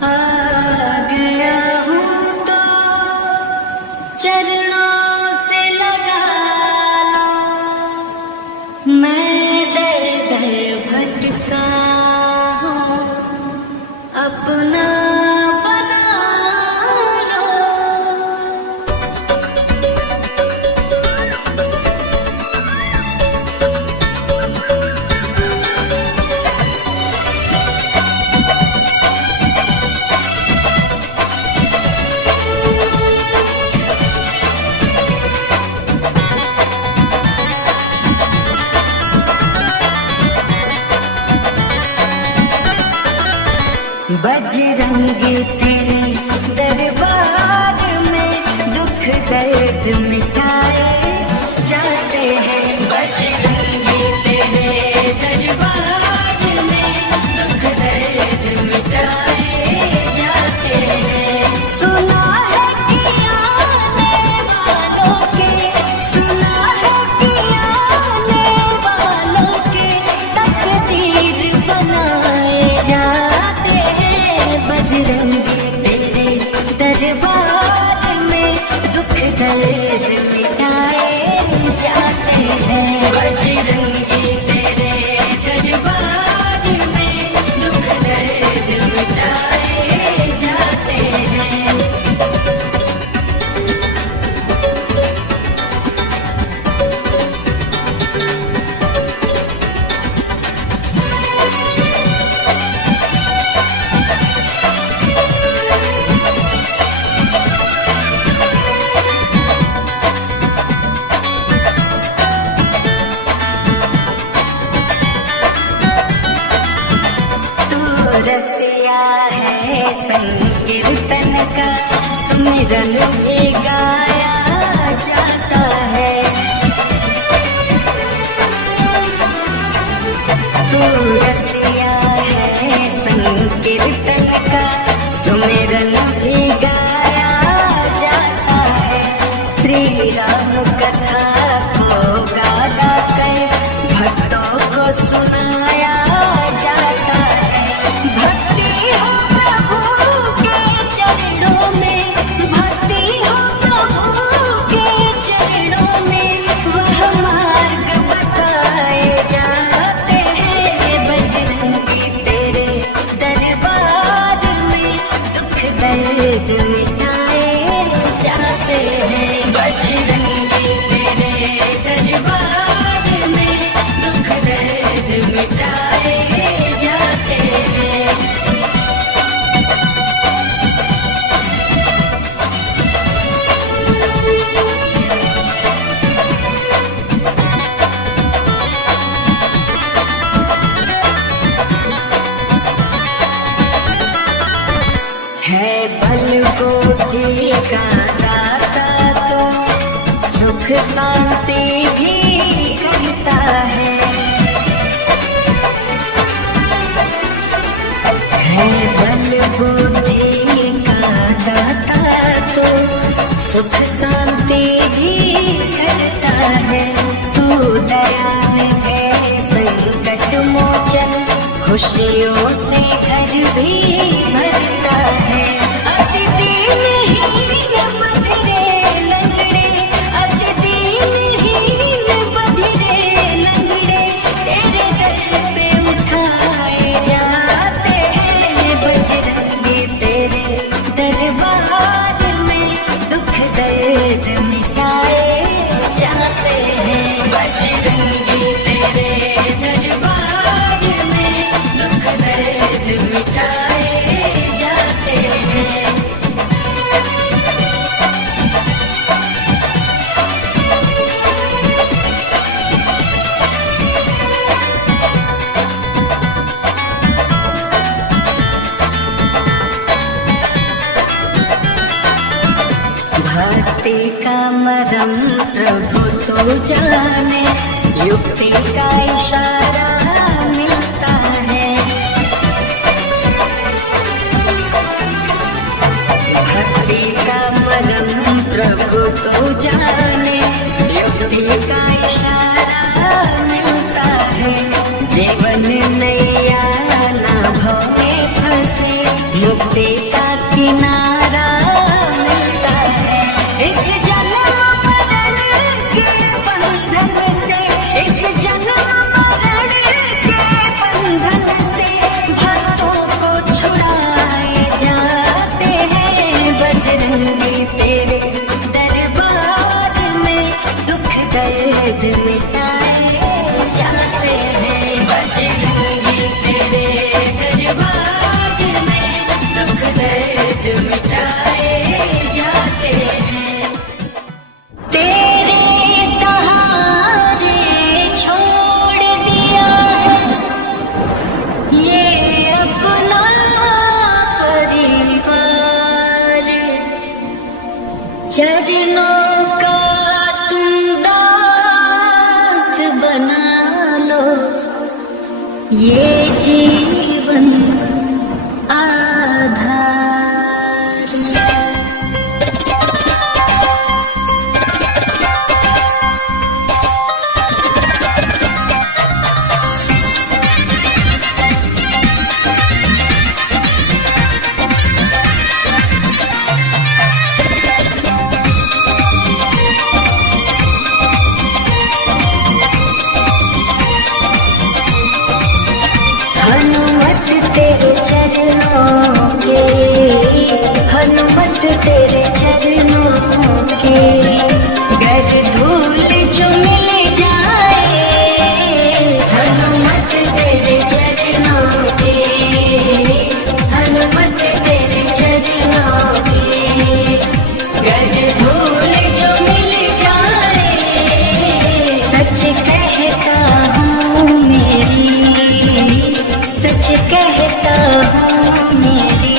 आ गया हूँ तो चरणों से लगा लो, मैं दर दर भटका हूँ, अपना बना लो। बजरंगी तेरे दरबार में दुख दर्द मिटाए जाते हैं। बजरंगी तेरे दरबार में दुख दर्द मिटाए जाते हैं। सुना है कि आने वालों के, सुना है कि आने वालों के तकदीर बनाए जाते हैं। बजरंगी तेरे दरबार में दुख दर्द मिटाए जाते हैं। बजरंगी तेरे दरबार में दुख दर्द मिटाए जाते हैं। रसिया है संकीर्तन का, सुमिरन भी गाया जाता है। तू रसिया है संकीर्तन का, सुमिरन भी गाया जाता है। श्री राम कथा को गा गा कर भक्तों को सुनाया जाता है। भक्ति हो प्रभु के चरणों में, भक्ति हो प्रभु के चरणों में, वह मार्ग बताए जाते हैं। बजरंगी तेरे दरबार में दुख दर्द मिटाए जाते हैं। बजरंगी तेरे दरबार में दुख दर्द मिटाए जाते हैं। है बल बुद्धि का दाता तो सुख शांति भी करता है। है बल बुद्धि का दाता तो सुख शांति भी करता है। तू दयाल है संकट मोचन, खुशियों से घर भी भरता है। अति दीनहीन बधिरे लंगड़े, अति दीनहीन बधिरे लंगड़े तेरे दर पे उठाए जाते हैं। बजरंगी तेरे दरबार में दुख दर्द मिटाए जाते हैं। बजरंगी तेरे दरबार में दुख दर्द मिटाए जाते हैं। भक्ति का मरम प्रभु तो जाने, युक्ति का इशारा मिलता है। भक्ति का मरम प्रभु तो जाने, युक्ति का इशारा मिलता है। जीवन नैया ना भवे फंसे, मुक्ति कहता हूँ मेरी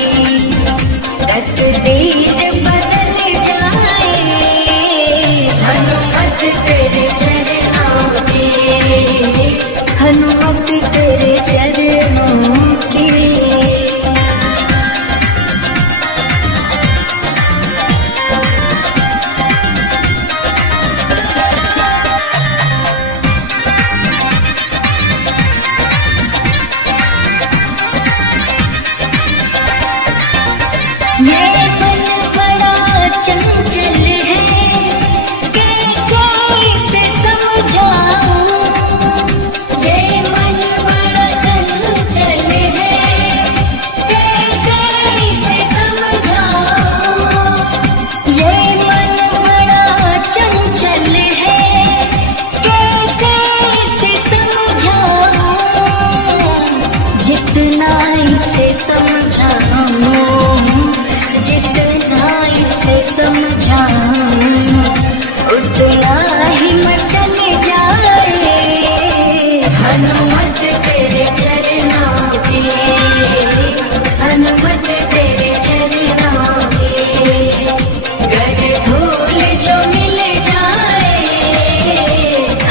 तकदीर बदल जाए। हनुमत तेरे चरणों की, हनुमत तेरे चरणों की। ये मन बड़ा चंचल है, कैसे इसे समझाऊं। ये मन बड़ा चंचल है, कैसे इसे समझाऊं। ये मन बड़ा चंचल है, कैसे इसे समझाऊं। जितना इसे समझाऊं, जितना इसे समझाऊं, उतना ही मचल जाए। हनुमत तेरे चरणों की, हनुमत तेरे चरणों की। गर धूल जो मिल जाए,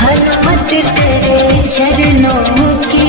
हनुमत तेरे चरणों की।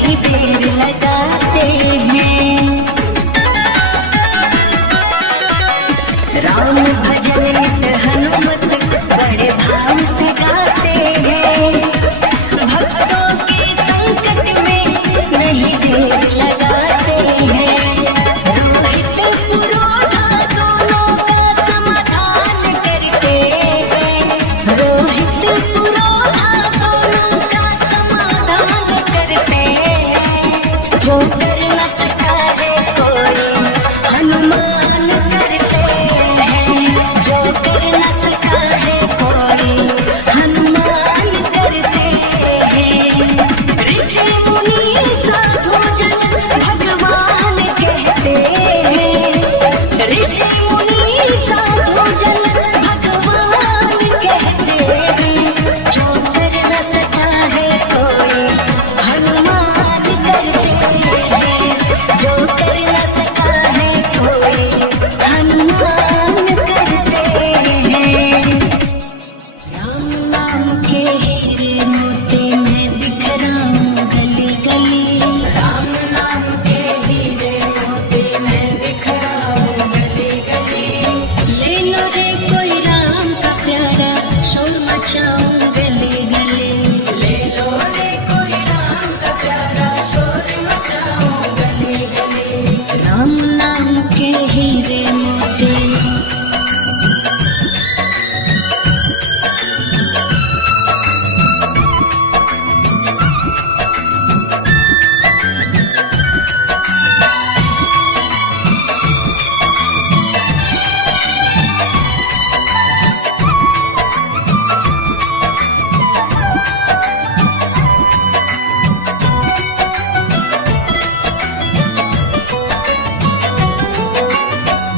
नहीं देर लगाते हैं। राम भजन नित हनुमत बड़े भाव से गाते हैं। भक्तों के संकट में नहीं देर लगाते हैं। रोहित पुरोधा दोनों का समाधान करते हैं। रोहित पुरोधा दोनों का समाधान करते हैं। जो कर न सका है कोई हनुमान करते हैं। जो कर न सका है कोई हनुमान करते हैं। ऋषि मुनि साधु जन भगवान कहते हैं। ऋषि मुनि साधु जन भगवान कहते हैं। जो कर न सका है कोई हनुमान करते हैं। जो कर न सका है कोई हनुमान करते हैं। राम नाम के हीरे मोती मैं बिखराऊं गली गली। राम नाम के हीरे मोती मैं बिखराऊं गली गली। ले लो रे कोई राम का प्यारा शोर मचाऊं गली गली। ले लो रे कोई राम का प्यारा शोर मचाऊं गली गली। राम नाम के हीरे मोती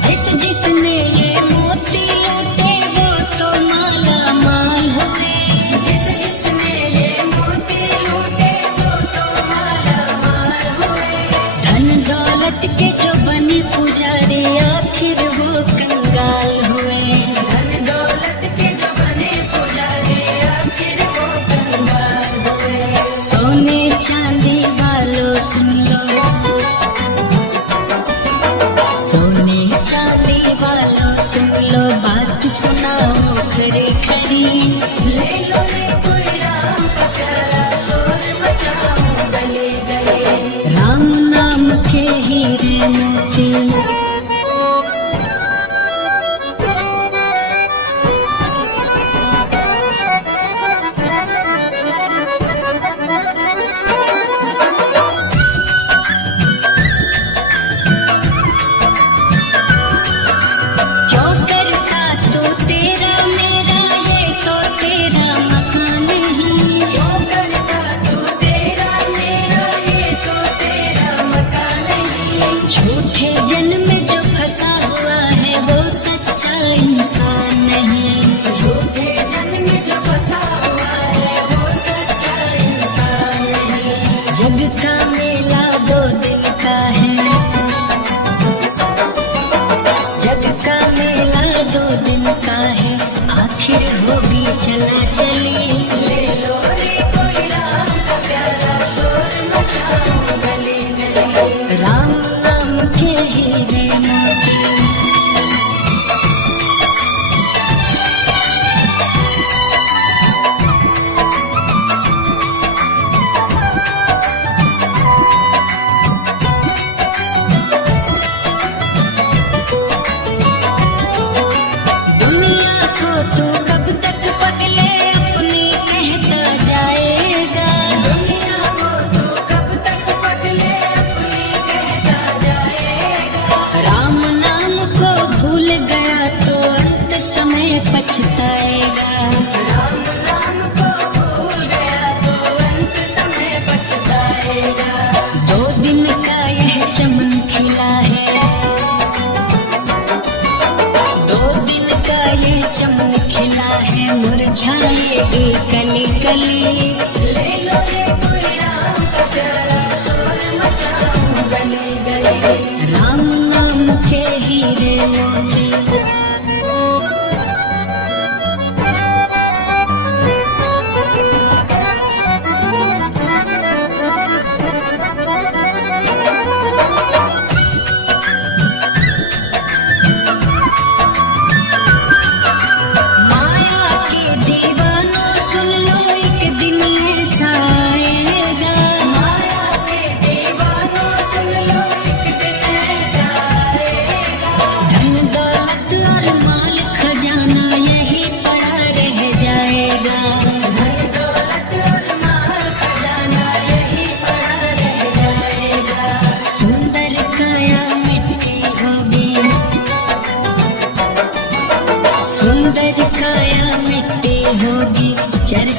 जिस जिसने ये मोती लूटे वो तो माला माल हुए। जिस जिसने ये मोती लूटे वो तो माला माल हुए। धन दौलत के जो बने पुजारी आखिर वो कंगाल हुए। धन दौलत के जो बने पुजारी आखिर वो कंगाल हुए। सोने चांदी वालों सुन लो। सोने चांदी वालों सुन लो बात सुनाओ खरी खरी। ले लो रे कोई राम का प्यारा शोर मचाओ गली गली। राम नाम के हीरे मोती क्यों करता तू तेरा मेरा ये तो तेरा मकान नहीं। क्यों करता तू तेरा मेरा ये तो तेरा मकान नहीं। झूठे जन्म जो फंसा हुआ है वो सच्चा इंसान नहीं। झूठे जन्म जो फंसा हुआ है वो सच्चा इंसान नहीं। जग का मेला 2 दिन का है। जग का मेला 2 दिन का है। आखिर होगी चला चली। ले लो रे कोई राम का प्यारा शोर मचाओ गली गली। राम नाम के हीरे मोती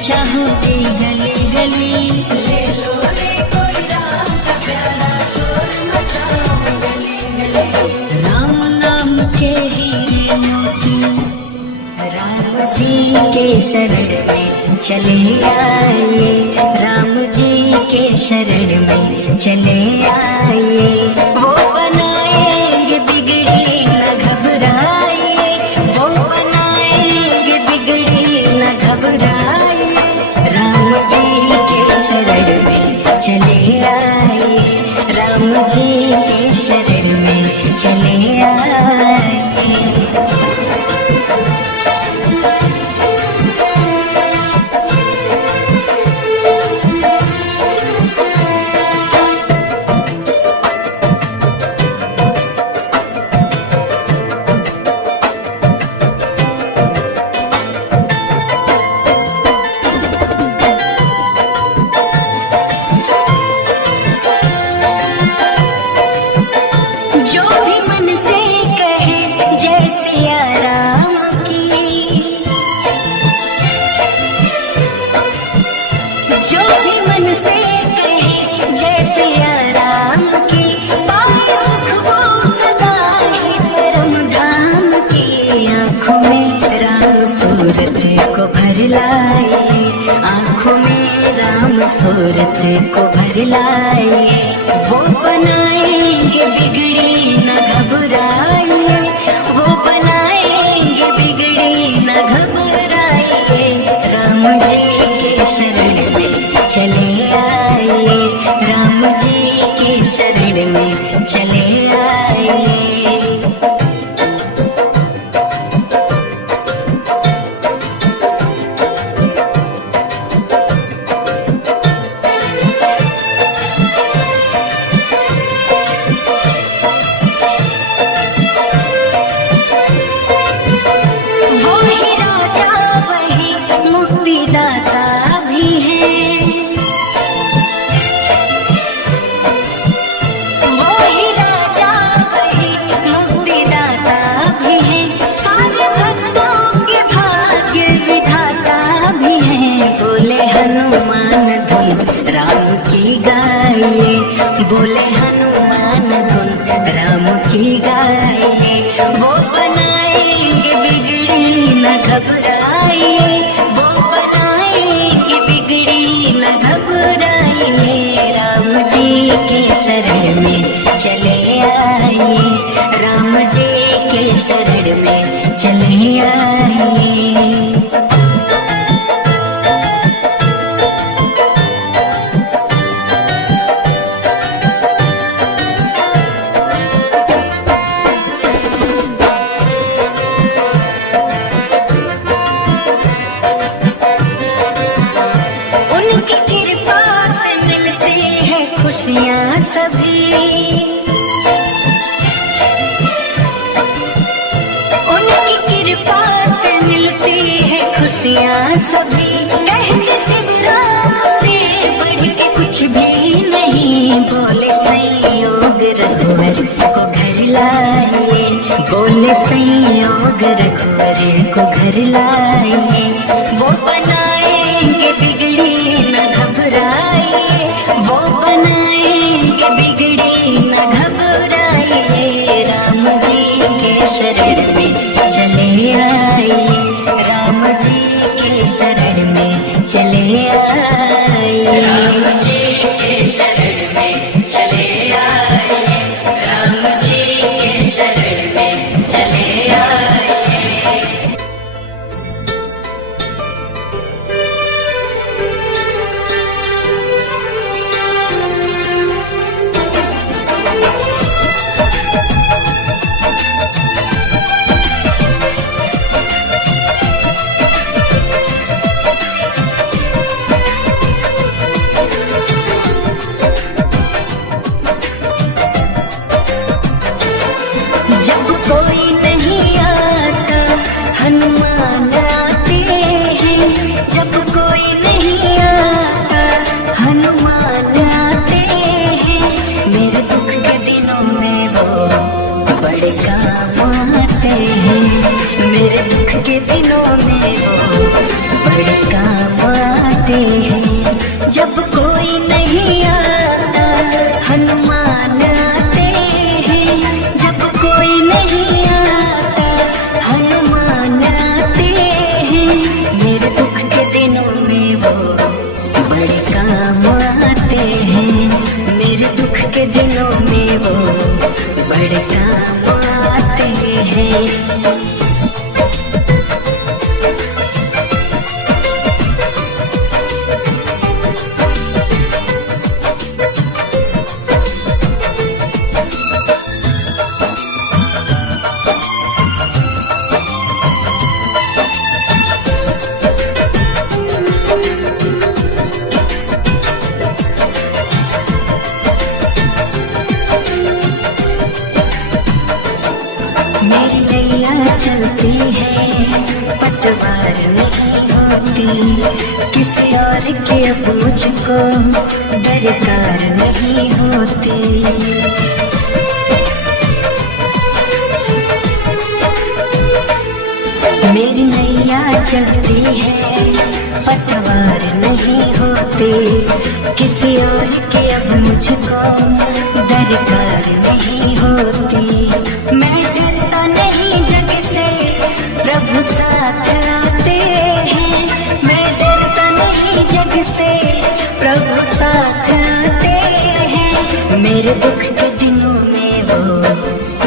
चाहोगे गली गली। ले लो रे कोई राम का प्यारा, शोर मचाओ गली गली। राम नाम के हीरे मोती राम जी के शरण में चले आए, राम जी के शरण में चले आए। वो बनाएंगे बिगड़ी न घबराइए, वो बनाएंगे बिगड़ी न घबराइए। राम जी के शरण में चले आए, राम जी के शरण में चले आए। जो भी मन से कहे जय सिया राम की, जो भी मन से कहे जय सिया राम की, पाए सुख वो सदा ही परम धाम की। आँखों में राम सूरत को भर लाए, आँखों में राम सूरत को भर लाए। वो बनाएंगे बिगड़ी न घबराइए, वो बनाएंगे बिगड़ी न घबराइए। राम जी के शरण में चले आए, राम जी के शरण में चले आए। वो ही राजा वही मुक्तिदाता भी है, वो ही राजा वही मुक्तिदाता भी है। सारे भक्तों के भाग्य विधाता भी है। बोले हनुमान धुन राम की गाइए, बोले हनुमान धुन राम की गाइए। वो बनाएंगे बिगड़ी न घबराइए, वो बनाएंगे बिगड़ी न घबराइए। राम जी के शरण में चले आए, राम जी के शरण में चले आए। उनकी कृपा से मिलती है खुशियाँ सभी, उनकी कृपा से मिलती है खुशियाँ सभी। कहते शिवराम से बढ़ के कुछ भी नहीं, बोले संयोग रघुवर को घर लाए, बोले संयोग रघुवर को घर लाए। वो बनाएंगे बिगड़ी न घबराइए, वो बनाएंगे बिगड़ी न घबराइए। राम जी के शरण में चले आए, राम जी के शरण में चले आए। राम जी के शरण में चले आए, राम जी के शरण में चले आए। है पतवार नहीं होती, किसी और के अब मुझको दरकार नहीं होती। मेरी नैया चलती है पतवार नहीं होते, किसी और के अब मुझको दरकार नहीं होती। मैं डरता नहीं जग से, प्रभु साथ आते हैं। मैं डरता नहीं जग से, प्रभु साथ आते हैं। मेरे दुख के दिनों में वो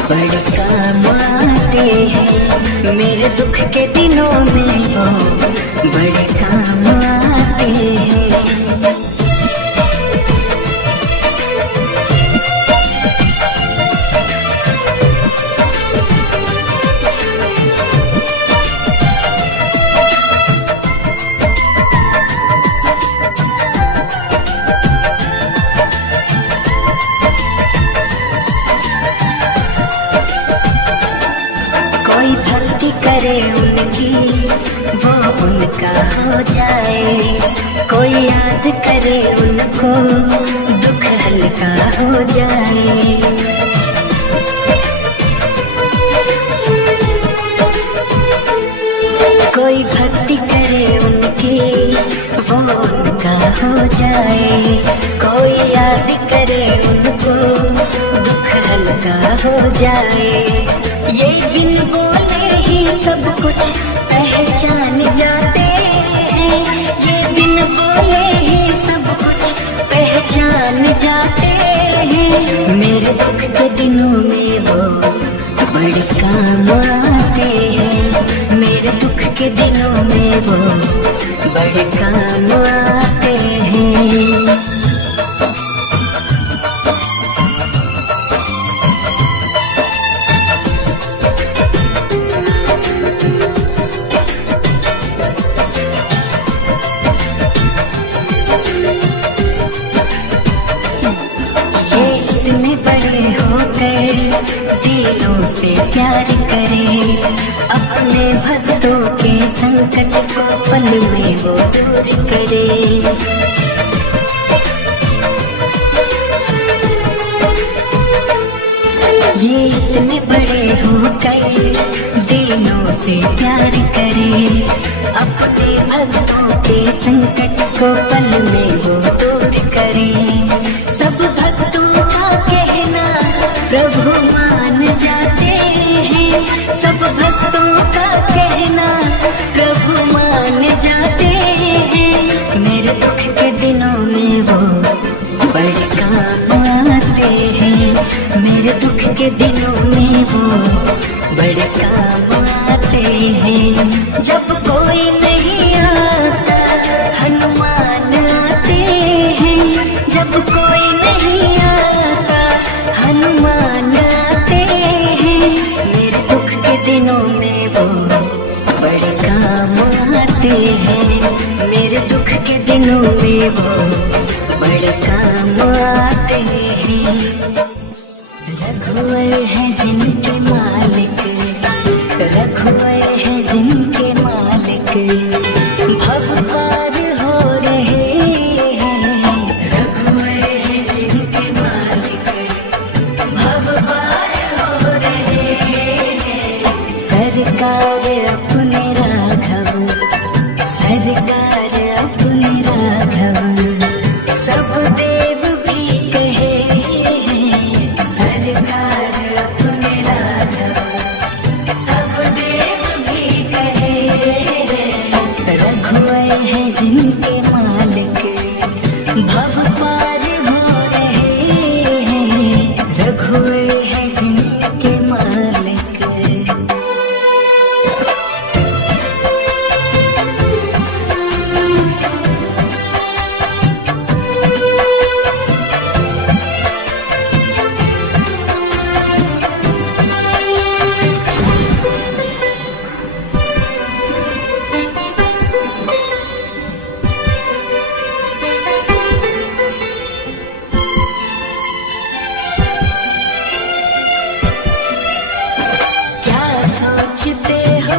बड़े काम आते हैं। मेरे दुख के दिनों में वो बड़े काम आते हैं। कोई भक्ति करे उनकी वो उनका हो जाए, कोई याद करे उनको दुख हल्का हो जाए। कोई भक्ति करे उनकी वो उनका हो जाए, कोई याद करे उनको दुख हल्का हो जाए। ये बिन बोले ही सब कुछ पहचान जाते हैं, ये बिन बोले ही सब कुछ पहचान जाते हैं। मेरे दुख के दिनों में वो बड़े काम आते हैं। मेरे दुख के दिनों में वो बड़े काम आते हैं। इतने बड़े होकर दिलों से प्यार करे, अपने भक्तों के संकट को पल में वो दूर करे। ये इतने बड़े होकर दिलों से प्यार करे, अपने भक्तों के संकट को पल में वो दूर करे। सब भक्तों का कहना प्रभु मान जाते हैं, सब भक्तों का कहना प्रभु मान जाते हैं। मेरे दुख के दिनों में वो बड़े काम आते हैं। मेरे दुख के दिनों में वो बड़े काम आते हैं। जब कोई नहीं आता हनुमान आते हैं, जब कोई नहीं आता हनुमान आते हैं। मेरे दुख के दिनों में वो बड़े काम आते हैं। मेरे दुख के दिनों में वो बड़े काम आते हैं। रघुवर है जिनके मालिक, रघुवर है जिनके मालिक, भव पार हो रहे हैं। रघुवर है जिनके मालिक, भव पार हो रहे हैं। सरकार अपने राघव, सरकार अपने राघव, सब देव भी कहे हैं। सरकार अपने राघव, सब देव भी कहे हैं। रघुवर है जिनके मालिक, भव पार हो रहे हैं। रघुवर है जिनके मालिक। सोचते हो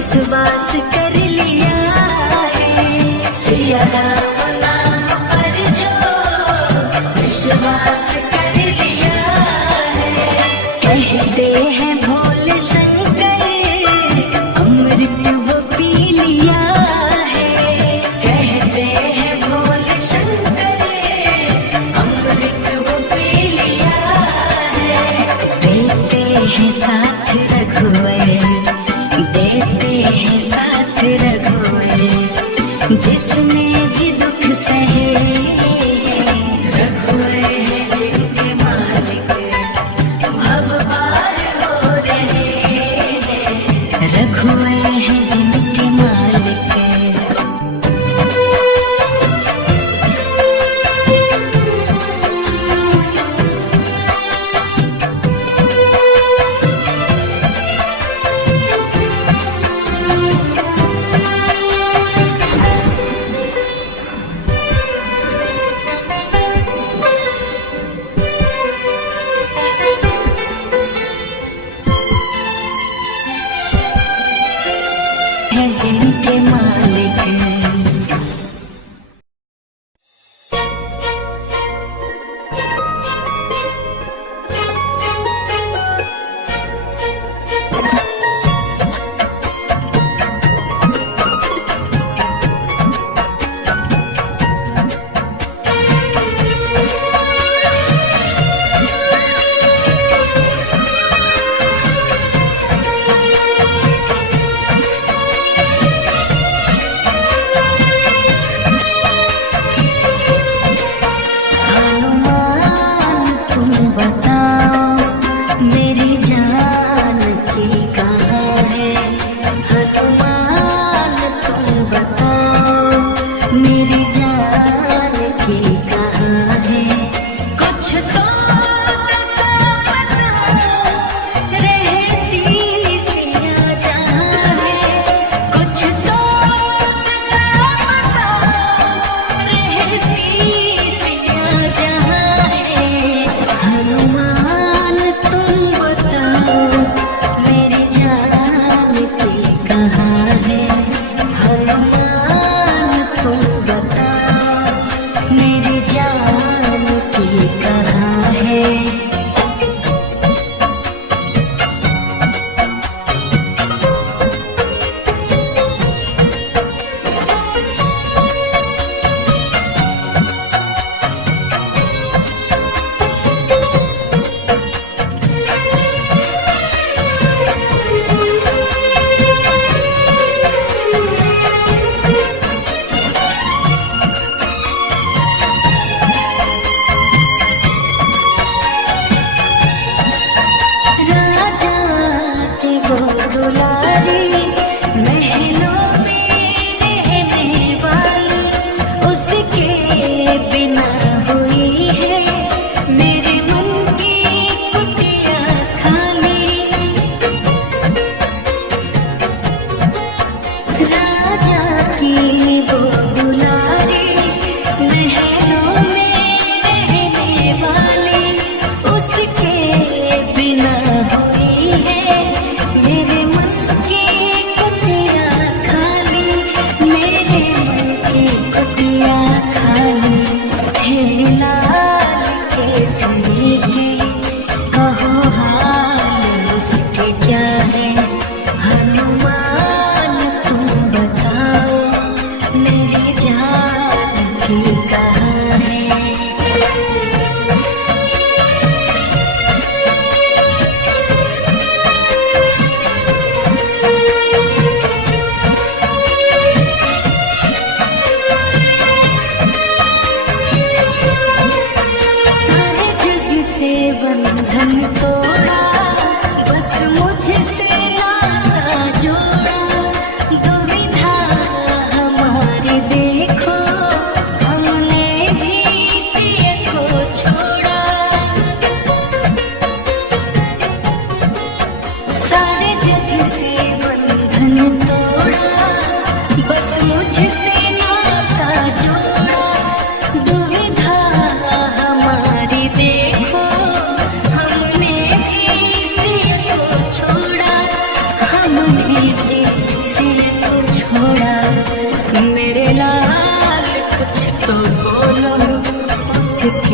विश्वास कर लिया है। सिया राम नाम पर जो विश्वास कर लिया है। कहते हैं भोले शंकर अमृत वो पी लिया है। कहते हैं भोले शंकर अमृत वो पी लिया है। देते हैं साथ रघुवर, देते हैं साथ रघुवर, जिसने भी दुख सहे। रघुवर है जिनके मालिक भव पार हो रहे हैं। रघुवर है जिनके मालिक। है जिनके मालिक।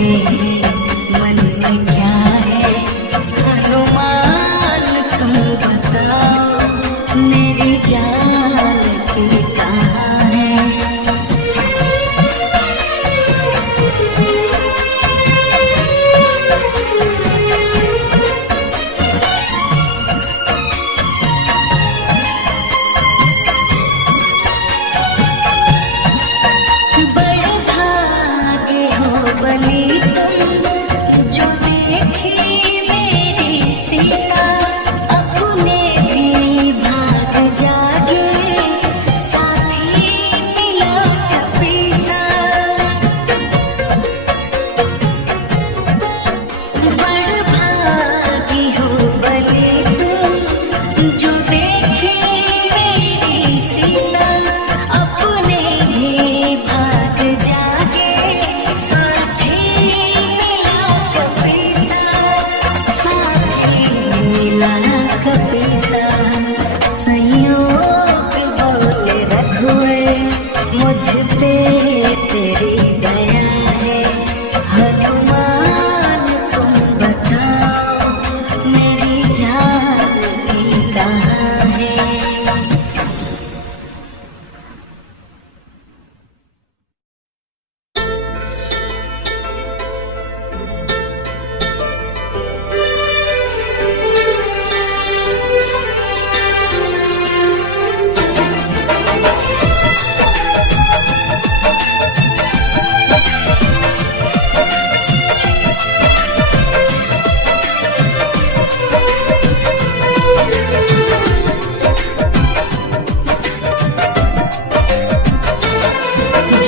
मन में क्या है हनुमान तुम बताओ मेरी जान की कहाँ है। बड़े भागे हो बलि तुम जो देखी मेरी सीता, अपने भी भाग जागे साथी मिला कपीसा। बड़ भागी हो बलि तुम जो देखी मेरी सीता, अपने भी भाग जागे साथी मिला कपीसा, साथी मिला कपीसा। संयोग बोले रघुवर मुझ पे तेरी दया है, हनुमान तुम बताओ मेरी जान की कहाँ है।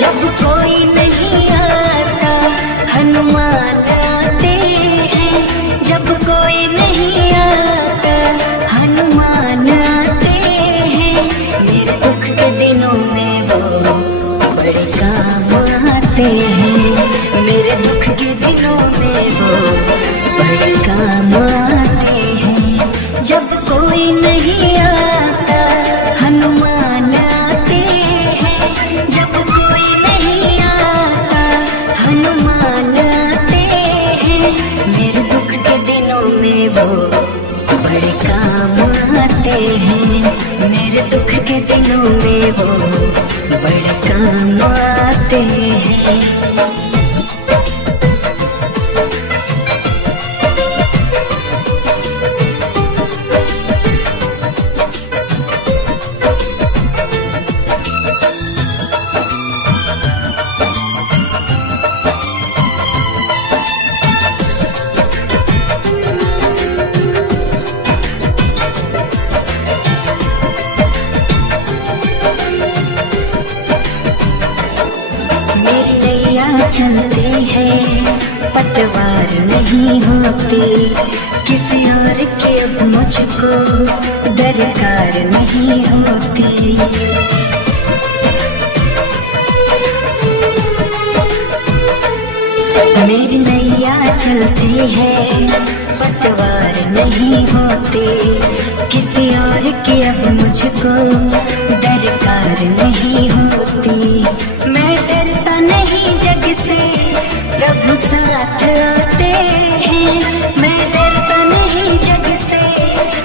जब कोई नहीं आता हनुमान आते हैं, जब कोई नहीं आता हनुमान आते हैं। मेरे दुख के दिनों में वो बड़े काम आते हैं, मेरे दुख के दिनों में वो बड़े काम आते हैं। जब कोई नहीं आता हनुमान आते हैं, जब कोई नहीं आता हनुमान आते हैं। मेरे दुख के दिनों में वो बड़े काम आते हैं, मेरे दुख के दिनों में वो बड़े काम आते हैं। मेरी नैया चलती है पतवार नहीं होती, किसी और की अब मुझको दरकार नहीं होती। मेरी नैया चलती है पतवार नहीं होती, किसी और की अब मुझको दरकार नहीं होती। मैं डरता नहीं जग से प्रभु साथ आते हैं, मैं डरता नहीं जग से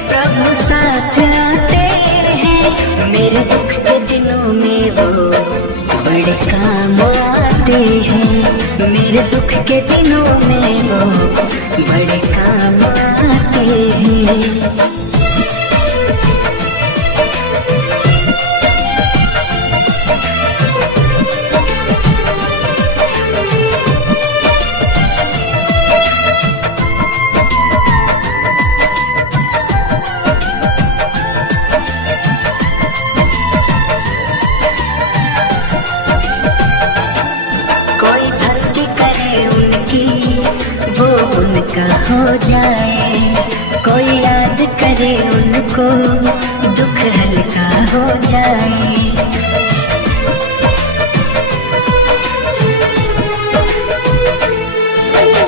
प्रभु साथ आते हैं। मेरे दुख के दिनों में वो बड़े काम आते हैं, मेरे दुख के दिनों में वो बड़े काम आते हैं। कोई भक्ति करे उनकी वो उनका हो जाए, कोई याद करे उनको दुख हल्का हो जाए।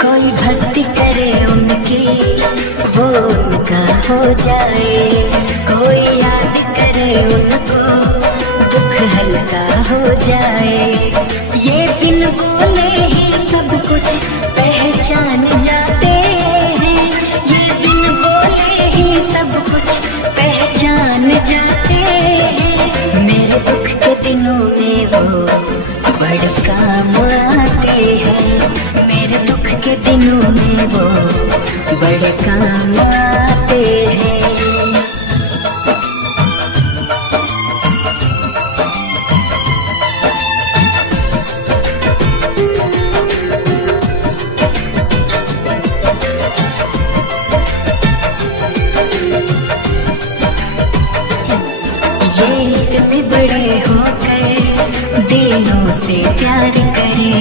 कोई भक्ति करे उनकी वो उनका हो जाए, कोई याद करे उनको दुख हल्का हो जाए। ये बिन बोले ही सब कुछ ये इतने बड़े होकर दिलों से प्यार करे,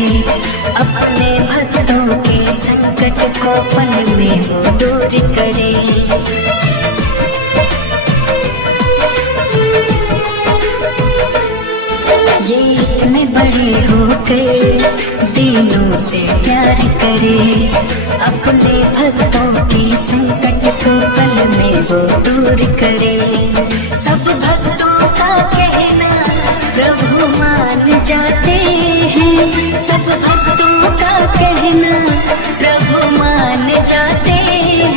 अपने भक्तों के संकट को पल में वो दूर करे। ये इतने बड़े होकर दिलों से प्यार करे, अपने भक्तों के संकट को पल में वो दूर करे। सब भक्तों का कहना प्रभु मान जाते हैं, सब भक्तों का कहना प्रभु मान जाते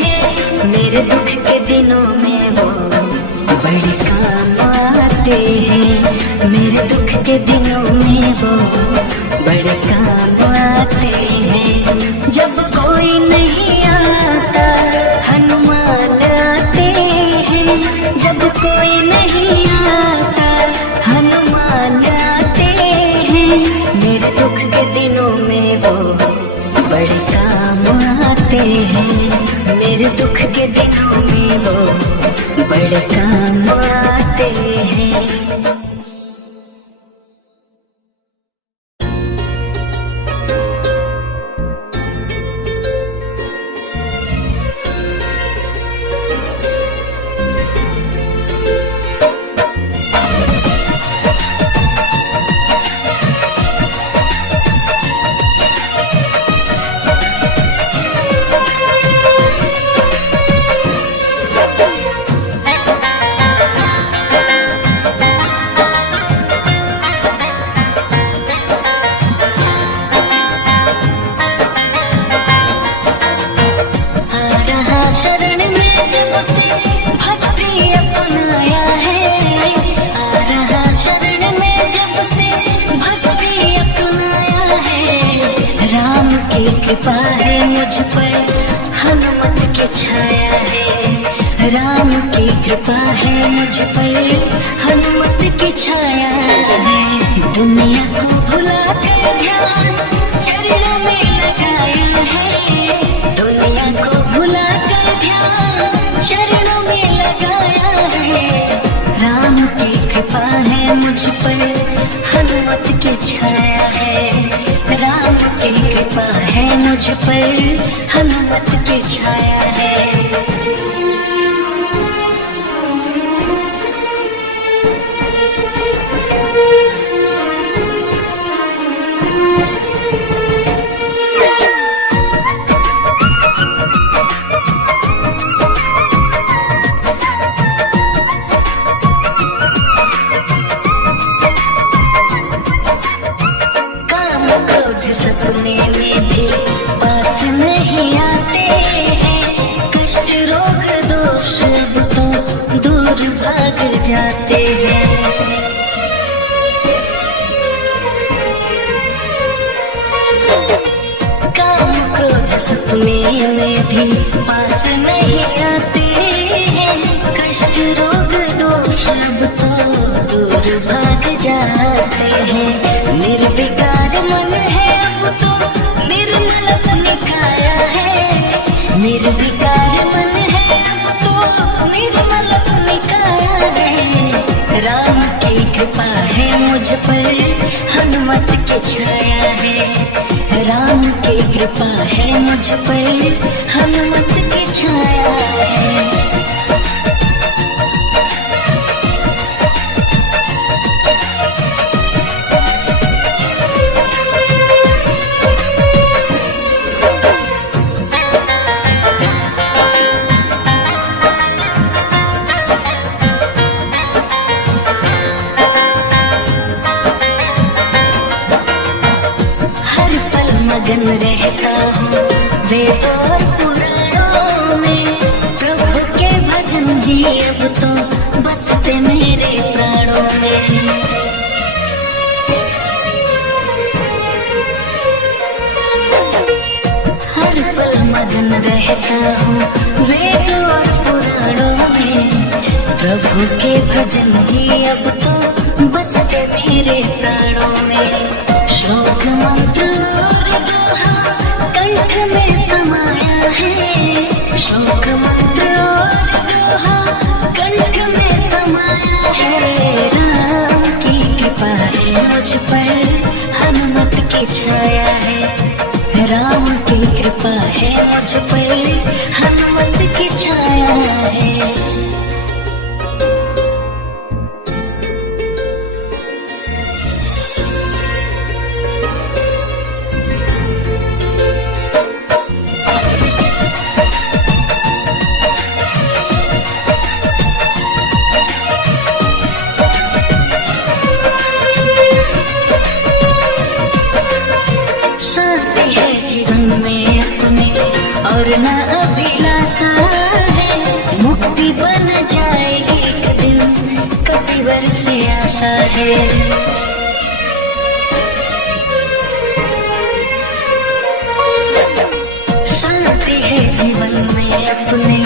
हैं। मेरे दुख के दिनों में वो बड़े काम आते हैं, मेरे दुख के दिनों में वो बड़े काम आते हैं। जब कोई नहीं आता हनुमान आते हैं, जब कोई नहीं आता हनुमान आते हैं। मेरे दुख के दिनों में वो बड़े काम आते हैं, मेरे दुख के दिनों में वो बड़े काम आते हैं। कृपा है मुझ पर हनुमत की छाया है, राम की कृपा है मुझ पर हनुमत की छाया है। दुनिया को भुला कर ध्यान चरणों में लगाया है, दुनिया को भुला कर ध्यान चरणों में लगाया है। राम की कृपा है मुझ पर हनुमत की छाया है, राम की कृपा है मुझ पर हनुमत की छाया है। सपने में भी पास नहीं आते हैं, कष्ट रोग दोष अब तो दूर भाग जाते हैं। काम क्रोध सपने में भी पास नहीं आते हैं, कष्ट रोग दोष अब तो दूर भाग जाते हैं। निर्विकार मन है तो निर्मल अपनी काया है, निर्विकार मन है अब तो निर्मल अपनी काया है। राम की कृपा है मुझ पर हनुमत की छाया है, राम की कृपा है मुझ पर हनुमत की छाया है। मगन रहता हूँ वेदों और पुराणों में, प्रभु के भजन ही अब तो बसते मेरे प्राणों में। हर पल मगन रहता हूँ वेदों और पुराणों में, प्रभु के भजन ही अब तो बसते मेरे प्राणों में। श्लोक मंत्र कंठ में समाया है, श्लोक मंत्र और दोहा कंठ में समाया है। की छाया है, राम की कृपा है मुझ पर, हनुमत की छाया है। शांति है जीवन में अपने और न अभिलाषा है, मुक्ति बन जाएगी एक दिन, कपिवर से आशा है। शांति है जीवन में अपने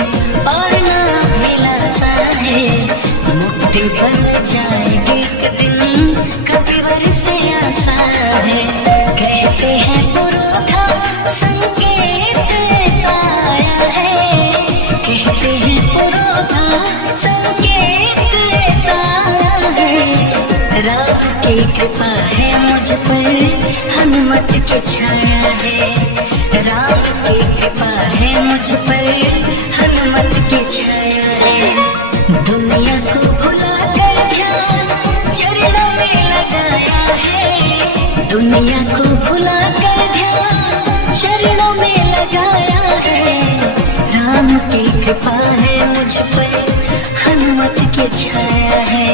और न अभिलाषा है, मुक्ति बन जाएगी एक दिन, कपिवर से आशा है। कहते हैं पुरोधा संकेत ऐसा आया है, कहते हैं पुरोधा संकेत ऐसा आया है। राम की कृपा है मुझ पर, हनुमत की छाया है। राम की कृपा है मुझ पर, हनुमत की छाया है। दुनिया को भुला कर ध्यान चरणों में लगाया है, दुनिया को भुला कर ध्यान चरणों में लगाया है। राम की कृपा है मुझ पर, हनुमत की छाया है।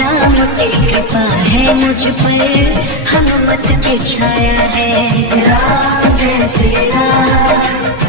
राम की कृपा है मुझ पर, हनुमत की छाया है। राम जय श्री राम।